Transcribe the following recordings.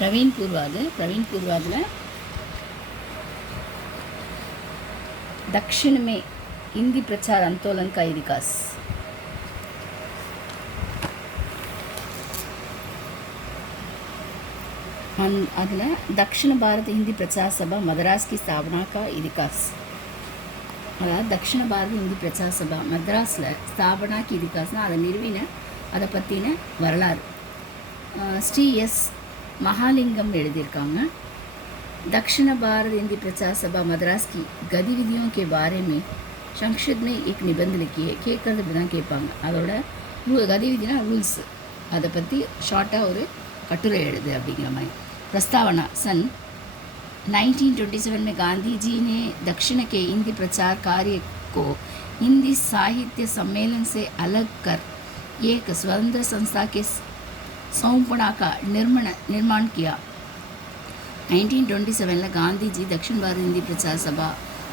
प्रवीण पूर्वाद दक्षिण में हिंदी प्रचार आंदोलन का इतिहास। அதில் दक्षिण भारत हिंदी प्रचार सभा मद्रास की स्थापना का इतिहास। அதாவது தக்ஷிண பாரத இந்தி பிரச்சார சபா மദ്രാஸில் ஸ்தாபனாக்கு இதிகாஸ்னால் அதை நிறுவின அதை பற்றின வரலாறு ஸ்ரீ எஸ் महालिंगम எழுதியிருக்காங்க। दक्षिण भारत हिंदी प्रचार सभा मद्रास की गतिविधियों के बारे में संक्षिप्त में एक निबंध लिखी है। கேட்கறது இப்படி தான் கேட்பாங்க, அதோட கதிவிதினா ரூல்ஸ் அதை பற்றி ஷார்ட்டாக ஒரு கட்டுரை எழுது அப்படிங்கிற மாதிரி। प्रस्तावना सन 1927 में गांधी जी ने दक्षिण के हिंदी प्रचार कार्य को हिंदी साहित्य सम्मेलन से अलग कर एक स्वतंत्र संस्था के सौंपना का निर्माण किया। 1927 गांधी दक्षिण भारत हिंदी प्रचार सभा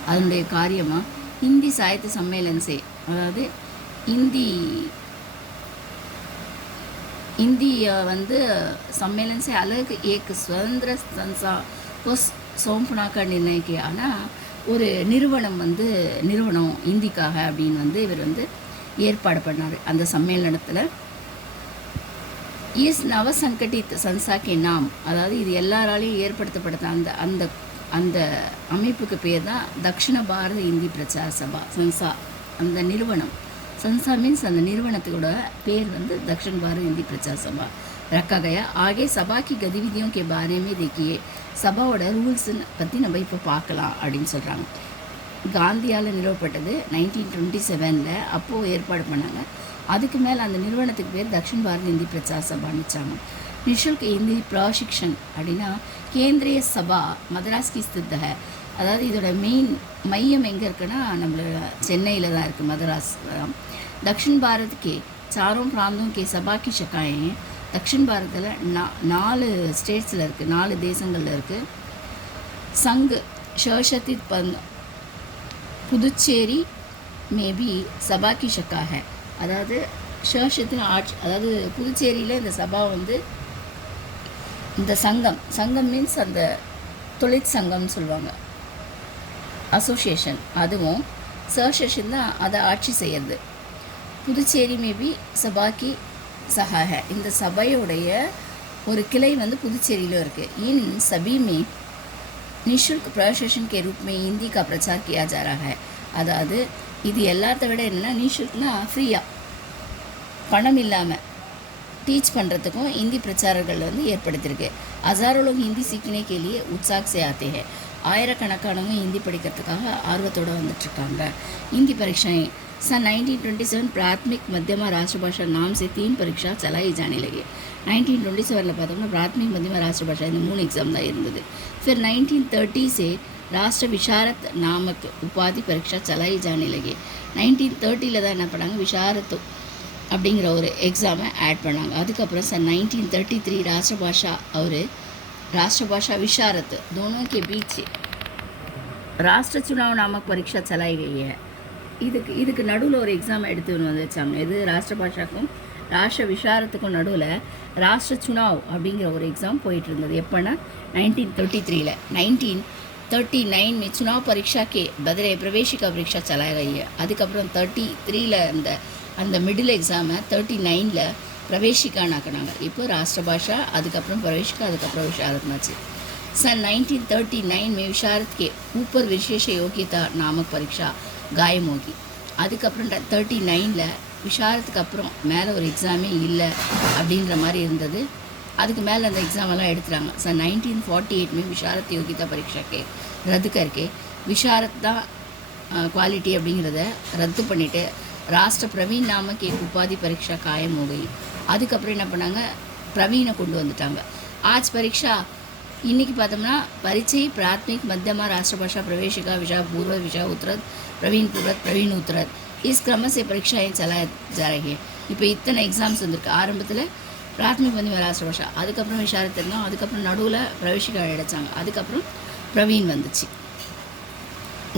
அதனுடைய காரியமாக हिंदी साहित्य सम्मेलन से அதாவது हिंदी வந்து सम्मेलन से अलग एक स्वतंत्र संस्था को सौंपना का निर्णय किया। ஆனால் ஒரு நிறுவனம் ஹிந்திக்காக அப்படின்னு இவர் ஏற்பாடு பண்ணார் அந்த சம்மேளனத்தில்। இஸ் நவசங்கடித் சன்சாக்கே நாம் அதாவது இது எல்லாராலையும் ஏற்படுத்தப்பட்ட அந்த அந்த அமைப்புக்கு பேர் தான் தக்ஷிண பாரத இந்தி பிரச்சார சபா சன்சா। அந்த நிறுவனம் संस्था मीन्स அந்த நிறுவனத்தோட பேர் दक्षिण भारत हिंदी प्रचार सभा रखा गया। आगे सभा की गतिविधियों के बारे में देखिए, சபாவோட ரூல்ஸ் பற்றி நம்ம இப்போ பார்க்கலாம் அப்படின்னு சொல்கிறாங்க। காந்தியால் நிறுவப்பட்டது 1927 அப்போது ஏற்பாடு பண்ணாங்க। அதுக்கு மேலே அந்த நிறுவனத்துக்கு பேர் दक्षिण भारत हिंदी प्रचार सभाன்னு வச்சாங்க। निःशुल्क हिंदी प्रशिक्षण அப்படின்னா केंद्रीय सभा मद्रास की स्थित है। அதாவது இதோட மெயின் மையம் எங்கே இருக்குன்னா நம்மளோட சென்னையில் தான் இருக்குது, மद्रास। दक्षिण भारत के चारों प्रांतों के सभा की शाखाएं दक्षिण भारत 4 स्टेट्ஸில் இருக்குது, 4 தேசங்களில் இருக்குது। संघ शासित पुदुचेरी में भी सभा की शाखा है। அதாவது शासित ஆட்சி அதாவது புதுச்சேரியில் இந்த சபா இந்த சங்கம் மீன்ஸ் அந்த தொழிற்சங்கம்னு சொல்லுவாங்க, அசோசியேஷன், அதுவும் சர்சேஷன் தான் அதை ஆட்சி செய்யறது। புதுச்சேரி மேபி சபா கி சஹா है, இந்த சபையுடைய ஒரு கிளை புதுச்சேரியிலும் இருக்குது। इन सभी में निःशुल्क प्रशिक्षण के रूप में हिंदी का प्रचार किया जा रहा है। அதாவது இது எல்லாத்த விட என்னன்னா நிஷுல்க்னா ஃப்ரீயாக பணம் இல்லாமல் டீச் பண்ணுறதுக்கும் हिंदी பிரச்சாரர்கள் ஏற்படுத்தியிருக்கு। हज़ारों लोग हिंदी सीखने के लिए उत्साह से आते हैं। ஆயிரக்கணக்கானவங்க ஹிந்தி படிக்கிறதுக்காக ஆர்வத்தோடு வந்துட்டுருக்காங்க। हिंदी परीक्षाएं सन 1927 प्राथमिक मध्यमा राष्ट्रभाषा नाम से 3 परीक्षा चलाई जाने लगे। 1927 பார்த்தோம்னா प्राथमिक मध्यमा राष्ट्रभाषा இந்த 3 एग्ज़ाम தான் இருந்தது। फिर 1930 से राष्ट्र विशारद नामक उपाधि परीक्षा चलाई जाने लगे। 1930 தான் என்ன பண்ணாங்க, विशारद அப்படிங்கிற ஒரு எக்ஸாமை ஆட் பண்ணாங்க। அதுக்கப்புறம் सन 1933 राष्ट्रभाषा विशारद दोनों के बीच राष्ट्र चुनाव नामक परीक्षा चलाई गई है। இதுக்கு நடுவில் ஒரு எக்ஸாம் எடுத்து வச்சாங்க। இது ராஷ்டிரபாஷாக்கும் ராஷ்டிர விஷாரத்துக்கும் நடுவில் ராஷ்டிர சுனாவ் அப்படிங்கிற ஒரு எக்ஸாம் போயிட்டு இருந்தது। எப்போனா 1933 1939 में चुनाव परीक्षा के बदले प्रवेशिका परीक्षा चलाई गई है। அதுக்கப்புறம் 33 அந்த மிடில் எக்ஸாமை 39 பிரவேசிக்கானாக்கினாங்க। இப்போ ராஷ்டிரபாஷா, அதுக்கப்புறம் பிரவேசிக்கா, அதுக்கப்புறம் विशारदனாச்சு। सन 1939 में विशारद के ऊपर विशेष योग्यता नामक परीक्षा गायब होगी। அதுக்கப்புறம் 39 விஷாரத்துக்கு அப்புறம் மேலே ஒரு எக்ஸாமே இல்லை அப்படின்ற மாதிரி இருந்தது। அதுக்கு மேலே அந்த எக்ஸாமெல்லாம் எடுத்துட்டாங்க। सन 1948 में विशारद योग्यता परीक्षा के रद्द करके विशारद தான் குவாலிட்டி அப்படிங்கிறத ரத்து பண்ணிவிட்டு राष्ट्र प्रवीण नामक एक उपाधि परीक्षा कायम हो गई। அதுக்கப்புறம் என்ன பண்ணாங்க, பிரவீனை கொண்டு வந்துட்டாங்க। आज परीक्षा इन्हीं பார்த்தோம்னா परिचय प्राथमिक मध्यमा राष्ट्रभाषा प्रवेशिका विषय पूर्व विषय उत्तरद प्रवीण पूर्वद प्रवीण उत्तरद इस क्रम से परीक्षाएं चलाई जा रही है। இப்போ இத்தனை எக்ஸாம்ஸ் வந்திருக்கு। ஆரம்பத்தில் प्राथमिक मध्यमा राष्ट्रभाषा, அதுக்கப்புறம் விஷாரத் இருந்தால், அதுக்கப்புறம் நடுவில் பிரவேசிக்கா அடைச்சாங்க, அதுக்கப்புறம் பிரவீன் வந்துச்சு।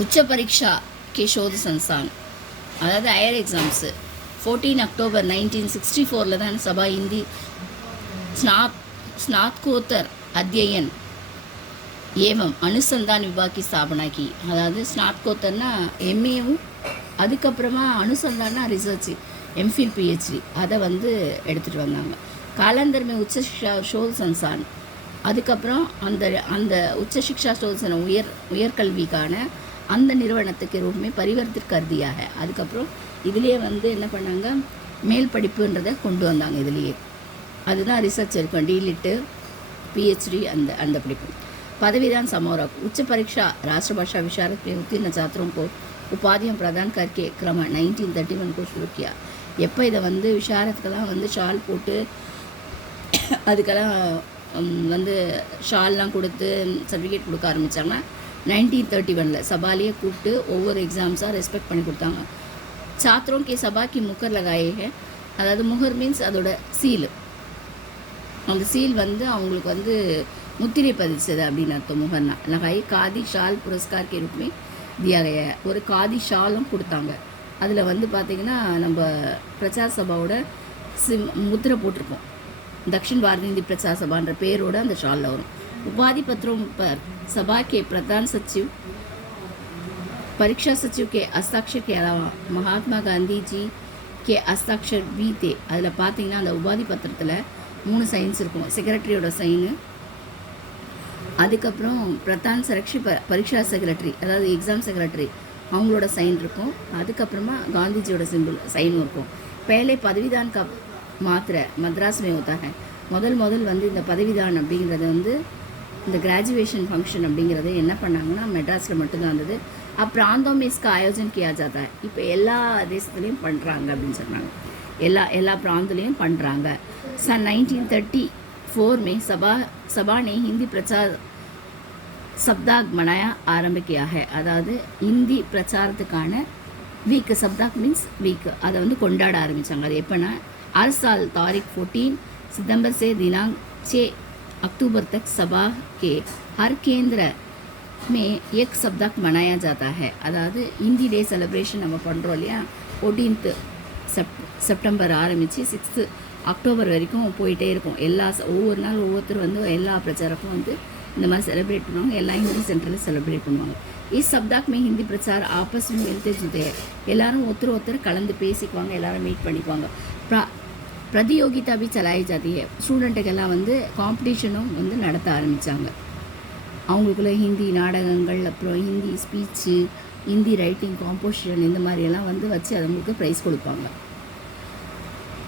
उच्च परीक्षा के शोध संस्थान அதாவது ஹையர் எக்ஸாம்ஸு 14 अक्टूबर 1964 தான் சபா हिंदी स्नातकोत्तर अध्ययन एवं अनुसंधान विभाग की स्थापना की. அதாவது ஸ்நாத்கோத்தர்னா எம்ஏவும் அதுக்கப்புறமா அனுசந்தானா ரிசர்ச் எம்ஃபில் பிஹெச்டி அதை வந்து எடுத்துகிட்டு வந்தாங்க. காலந்தர் மே உச்ச சிக்ஷா ஷோல் சன்சான், அதுக்கப்புறம் அந்த அந்த உச்ச சிக்ஷா ஷோல்சன உயர்கல்விக்கான அந்த நிறுவனத்துக்கு ரூபமே பரிவர்த்தித் கர் தியா है. அதுக்கப்புறம் இதுலேயே வந்து என்ன பண்ணாங்க, மேல் படிப்புன்றதை கொண்டு வந்தாங்க. இதுலேயே அதுதான் ரிசர்ச் இருக்கும், டிலிட்டு पिएचडी அந்த படிப்பு. पदवीदान समारोह उच्च परीक्षा राष्ट्रभाषा विशारद में उत्तीर्ण छात्रों को उपाधियां प्रदान करके क्रम 1931 को शुरू किया. எப்போ இதை வந்து விஷாரத்துக்கெல்லாம் வந்து ஷால் போட்டு அதுக்கெல்லாம் வந்து ஷால்லாம் கொடுத்து சர்டிஃபிகேட் கொடுக்க ஆரம்பித்தாங்கன்னா 1931 சபாலேயே கூப்பிட்டு ஒவ்வொரு எக்ஸாம்ஸாக ரெஸ்பெக்ட் பண்ணி கொடுத்தாங்க. छात्रों के सभा की मुहर लगाए है. அதாவது முகர் மீன்ஸ் அதோட சீல், அந்த சீல் வந்து அவங்களுக்கு வந்து முத்திரை பதிச்சது அப்படின்னு அர்த்தம். முகர்னா லகாய் காதி ஷால் புரஸ்கார் கே ரூப் में दिया गया है. ஒரு காதி ஷாலும் கொடுத்தாங்க. அதில் வந்து பார்த்திங்கன்னா நம்ம பிரச்சார சபாவோட முத்திரை போட்டிருப்போம். தக்ஷின் பாரத இந்தி பிரச்சார சபான்ற பேரோட அந்த ஷாலில் வரும். उपाधि पत्रों पर सभा के प्रधान सचिव, परीक्षा सचिव के हस्ताक्षर के अलावा महात्मा गांधी जी के हस्ताक्षर भी थे. அதில் பார்த்தீங்கன்னா அந்த உபாதி பத்திரத்தில் 3 சைன்ஸ் இருக்கும். செக்ரட்டரியோட சைனு, அதுக்கப்புறம் பிரதான் சரக்ஷி பரீட்சா செக்ரட்டரி அதாவது எக்ஸாம் செக்ரட்டரி அவங்களோட சைன் இருக்கும். அதுக்கப்புறமா காந்திஜியோட சைனும் இருக்கும். पहले पदवीदान का मात्र मद्रास में होता है. முதல் வந்து இந்த பதவிதான் அப்படிங்கிறது வந்து இந்த கிராஜுவேஷன் ஃபங்க்ஷன் அப்படிங்கிறது என்ன பண்ணாங்கன்னா மெட்ராஸில் மட்டும்தான் இருந்தது. அப்பிராந்தோं में इसका आयोजन किया जाता है. இப்போ எல்லா தேசத்துலேயும் பண்ணுறாங்க அப்படின்னு சொன்னாங்க. எல்லா பிராந்தத்துலேயும் பண்ணுறாங்க. सन 1934 में सभा ने हिंदी प्रचार सप्ताह मनाया आरंभ किया है. அதாவது ஹிந்தி பிரச்சாரத்துக்கான வீக், சப்தாக் மீன்ஸ் வீக், அதை வந்து கொண்டாட ஆரம்பித்தாங்க. அது எப்போனா हर साल तारीख 14 सितंबर से दिनांक 6 अक्टूबर तक सभा के हर केंद्र में एक सप्ताह मनाया जाता है. அதாவது ஹிந்தி டே செலிப்ரேஷன் நம்ம பண்ணுறோம் இல்லையா, 14th செப்டம்பர் ஆரம்பித்து 6th அக்டோபர் வரைக்கும் போயிட்டே இருக்கும். ஒவ்வொரு நாள் ஒவ்வொருத்தர் வந்து எல்லா பிரச்சாரக்கும் வந்து இந்த மாதிரி செலிப்ரேட் பண்ணுவாங்க. எல்லா ஹிந்தி சென்டரில் செலிப்ரேட் பண்ணுவாங்க. इस सप्ताह में हिंदी प्रचार आपस में मिलते जुलते हैं. எல்லாரும் ஒருத்தர் கலந்து பேசிக்குவாங்க, எல்லாரும் மீட் பண்ணிக்குவாங்க. பிரதியோகிதா भी चलाई जाती है. ஸ்டூடெண்ட்டுக்கெல்லாம் வந்து காம்படிஷனும் வந்து நடத்த ஆரம்பித்தாங்க. அவங்களுக்குள்ள ஹிந்தி நாடகங்கள், அப்புறம் Hindi speech, Hindi writing composition இந்த மாதிரியெல்லாம் வந்து வச்சு அவங்களுக்கு ப்ரைஸ் கொடுப்பாங்க.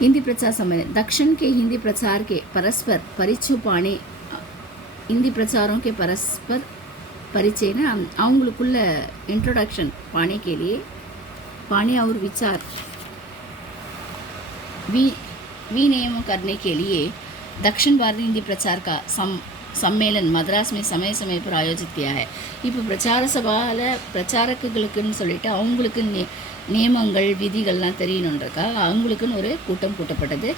हिंदी प्रचार सम्मेलन दक्षिण के हिंदी प्रचार के परस्पर परिचय पाने, हिंदी प्रचारों के परस्पर परिचय ना அவங்களுக்குள்ள इंट्रोडक्शन पाने के लिए पाने और विचार विनिमय करने के लिए दक्षिण भारत हिंदी प्रचार का सम्मेलन मद्रास में समय समय पर आयोजित किया है. இப்போ பிரச்சார சபாவில் பிரச்சாரக்குகளுக்குன்னு சொல்லிட்டு அவங்களுக்கு நியமங்கள் விதிகள்லாம் தெரியணுன்றக்காக அவங்களுக்குன்னு ஒரு கூட்டம் கூட்டப்பட்டது,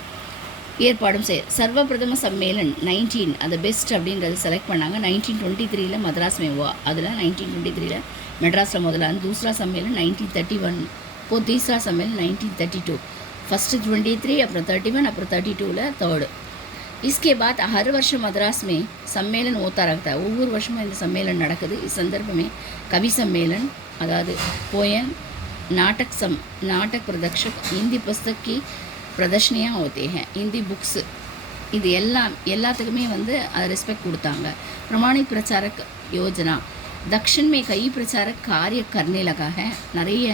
ஏற்பாடும் சர்வ பிரதம சம்மேளன் 19 அந்த பெஸ்ட் அப்படின்றது செலக்ட் பண்ணாங்க. 1923 மദ്രാஸ் में हुआ. அதில் 1923 மெட்ராஸில் முதல்ல दूसरा सम्मेलन 1931, இப்போ तीसरा सम्मेलन 1932. ஃபஸ்ட்டு 23, அப்புறம் 31, அப்புறம் 32 தேர்டு. इसके बाद हर वर्ष मद्रास में सम्मेलन होता रहता है. ஒவ்வொரு வருஷமும் இந்த சம்மேளன் நடக்குது. इस संदर्भ में कवि सम्मेलन அதாவது पोएम, नाटक प्रदर्शक, हिंदी पुस्तक की प्रदर्शनियाँ होते हैं. हिंदी बुक्स இது எல்லாத்துக்குமே வந்து அது ரெஸ்பெக்ட் கொடுத்தாங்க. प्रमाणित प्रचारक योजना दक्षिण में कई प्रचारक कार्य करने लगा है. நிறைய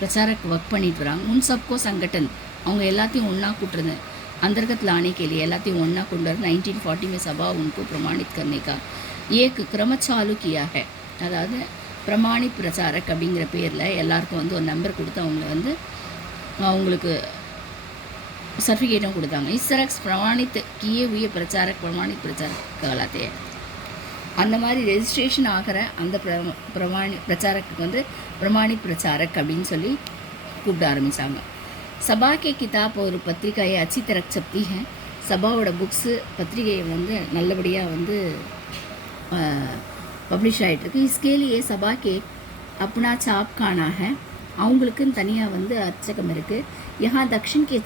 प्रचारक ஒர்க் பண்ணிட்டு வராங்க. उन सबको संगठन அவங்க எல்லாத்தையும் ஒன்றா கூட்டுறது अंतर्गत लाने के लिए எல்லாத்தையும் ஒன்றா கொண்டு வர 1940 में सभा उनको प्रमाणित करने का एक क्रम चालू किया है. அதாவது பிரமாணித் பிரச்சாரக் அப்படிங்கிற பேரில் எல்லாருக்கும் வந்து ஒரு நம்பர் கொடுத்து அவங்களுக்கு सर्टिफिकेटों கொடுத்தாங்க. इस तरह प्रमाणित किए हुए प्रचारक प्रमाणित प्रचारक कहलाते हैं. அந்த மாதிரி ரெஜிஸ்ட்ரேஷன் ஆகிற அந்த பிரச்சாரக்கு வந்து பிரமாணித் பிரச்சாரக் அப்படின்னு சொல்லி கூப்பிட ஆரம்பித்தாங்க. सभा के किताब और पत्रिकाएँ अच्छी तरह छपती हैं. சபாவோட புக்ஸு பத்திரிகையை வந்து நல்லபடியாக வந்து பப்ளிஷ் ஆகிட்டுருக்கு. इसके लिए सभा के अपना छाप खाना है. அவங்களுக்குன்னு தனியாக வந்து அச்சகம் இருக்குது. यहाँ दक्षिण के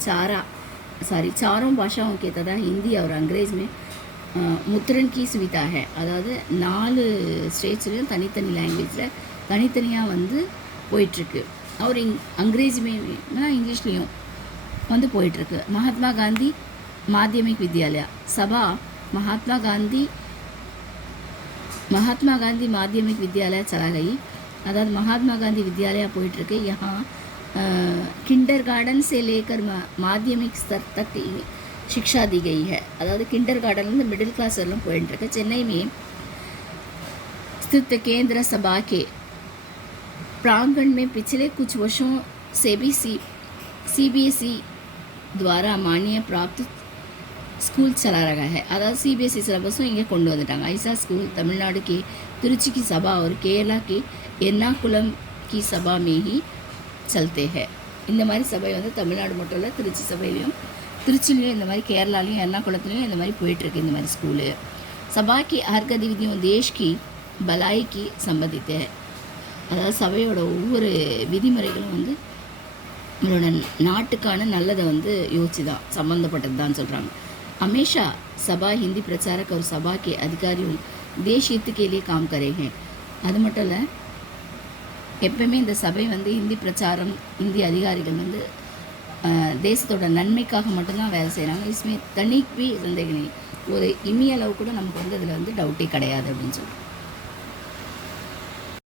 चारों भाषाओं के तथा हिंदी और अंग्रेज़ में முத்ரன் கி சுவிதா है அதாவது 4 ஸ்டேட்ஸ்லையும் தனித்தனி லாங்குவேஜில் தனித்தனியாக வந்து போயிட்டுருக்கு. और अंग्रेजी में इंग्लिशலையும் வந்து போயிட்டுருக்கு. महात्मा गांधी माध्यमिक विद्यालय सभा महात्मा गांधी माध्यमिक विद्यालय चला गई. अर्थात महात्मा गांधी विद्यालय போயிட்டுருக்கு. यहाँ किंडर गार्डन से लेकर माध्यमिक स्तर तक शिक्षा दी गई है. अर्थात किंडर गार्डन मिडिल क्लास வரலும் போயிட்டுருக்கு. चेन्नई में स्थित केंद्र सभा के प्रांगण में पिछले कुछ वर्षों से भी CBSE द्वारा मान्य प्राप्त स्कूल चला रहा है. अर्थात CBSE सिलेबஸும் இங்கே கொண்டு வந்துட்டாங்க. ஐசா स्कूल तमिलनाडु के तिरुचि की सभा और केरला के एर्नाकुलम की सभा में ही चलते हैं. இந்த மாதிரி சபை வந்து தமிழ்நாடு மட்டும் இல்லை, திருச்சி சபையிலையும் திருச்சிலையும் இந்த மாதிரி கேரளாலையும் எர்ணாகுளத்துலையும் இந்த மாதிரி போயிட்டுருக்கு இந்த மாதிரி ஸ்கூலு. सभा की हर गतिविधियों देश की भलाई की संबंधित है. அதாவது சபையோட ஒவ்வொரு விதிமுறைகளும் வந்து நம்மளோட நாட்டுக்கான நல்லதை வந்து யோசிச்சு தான் சம்மந்தப்பட்டது தான் சொல்கிறாங்க. हमेशा सभा हिंदी प्रचारक और सभा के अधिकारियों देश हित के लिए काम करे हैं. அது மட்டும் இல்லை, எப்பவுமே இந்த சபை வந்து ஹிந்தி பிரச்சாரம் இந்திய அதிகாரிகள் வந்து தேசத்தோட நன்மைக்காக மட்டும்தான் வேலை செய்கிறாங்க. इसमें तनिक भी சந்தேகம் இல்லை, ஒரு இமி அளவு கூட நமக்கு வந்து அதில் வந்து டவுட்டே கிடையாது அப்படின்னு சொல்கிறோம்.